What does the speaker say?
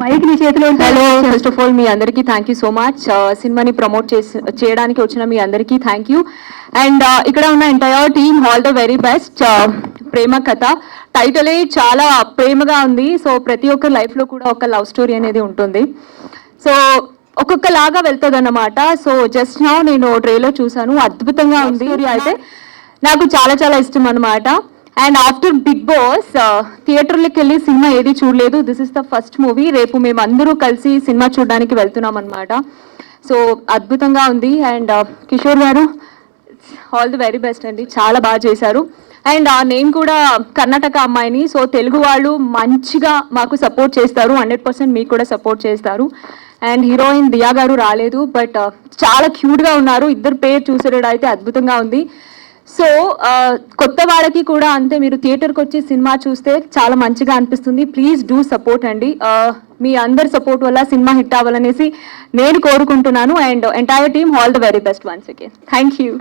Mic నీ చేతిలో ఉంటే. హలో, ఫస్ట్ ఆఫ్ ఆల్ మీ అందరికీ థ్యాంక్ యూ సో మచ్. సినిమాని ప్రమోట్ చేయడానికి వచ్చిన మీ అందరికీ థ్యాంక్ యూ. అండ్ ఇక్కడ ఉన్న entire team all the very best. ప్రేమ కథ టైటిలే చాలా ప్రేమగా ఉంది. సో ప్రతి ఒక్క లైఫ్లో కూడా ఒక లవ్ స్టోరీ అనేది ఉంటుంది. సో ఒక్కొక్కలాగా వెళ్తుంది అన్నమాట. సో జస్ట్ నౌ నేను ట్రైలర్ చూసాను, అద్భుతంగా ఉంది. అయితే నాకు చాలా చాలా ఇష్టం అనమాట. అండ్ ఆఫ్టర్ బిగ్ బాస్ థియేటర్లకు వెళ్ళి సినిమా ఏది చూడలేదు. This is the first movie. రేపు మేము అందరూ కలిసి సినిమా చూడడానికి వెళ్తున్నాం అనమాట. సో అద్భుతంగా ఉంది. అండ్ కిషోర్ గారు ఆల్ ది వెరీ బెస్ట్ అండి, చాలా బాగా చేశారు. అండ్ నేను కూడా కర్ణాటక అమ్మాయిని. సో తెలుగు వాళ్ళు మంచిగా మాకు సపోర్ట్ చేస్తారు, 100% మీకు కూడా సపోర్ట్ చేస్తారు. అండ్ హీరోయిన్ దియా గారు రాలేదు, బట్ చాలా క్యూట్గా ఉన్నారు. ఇద్దరు పేరు చూసేటప్పుడు అయితే అద్భుతంగా ఉంది. సో కొత్త వాళ్ళకి కూడా అంతే, మీరు థియేటర్కి వచ్చి సినిమా చూస్తే చాలా మంచిగా అనిపిస్తుంది. ప్లీజ్ డూ సపోర్ట్ అండి. మీ అందరి సపోర్ట్ వల్ల సినిమా హిట్ అవ్వాలనేసి నేను కోరుకుంటున్నాను. And entire team all the very best once again. Thank you.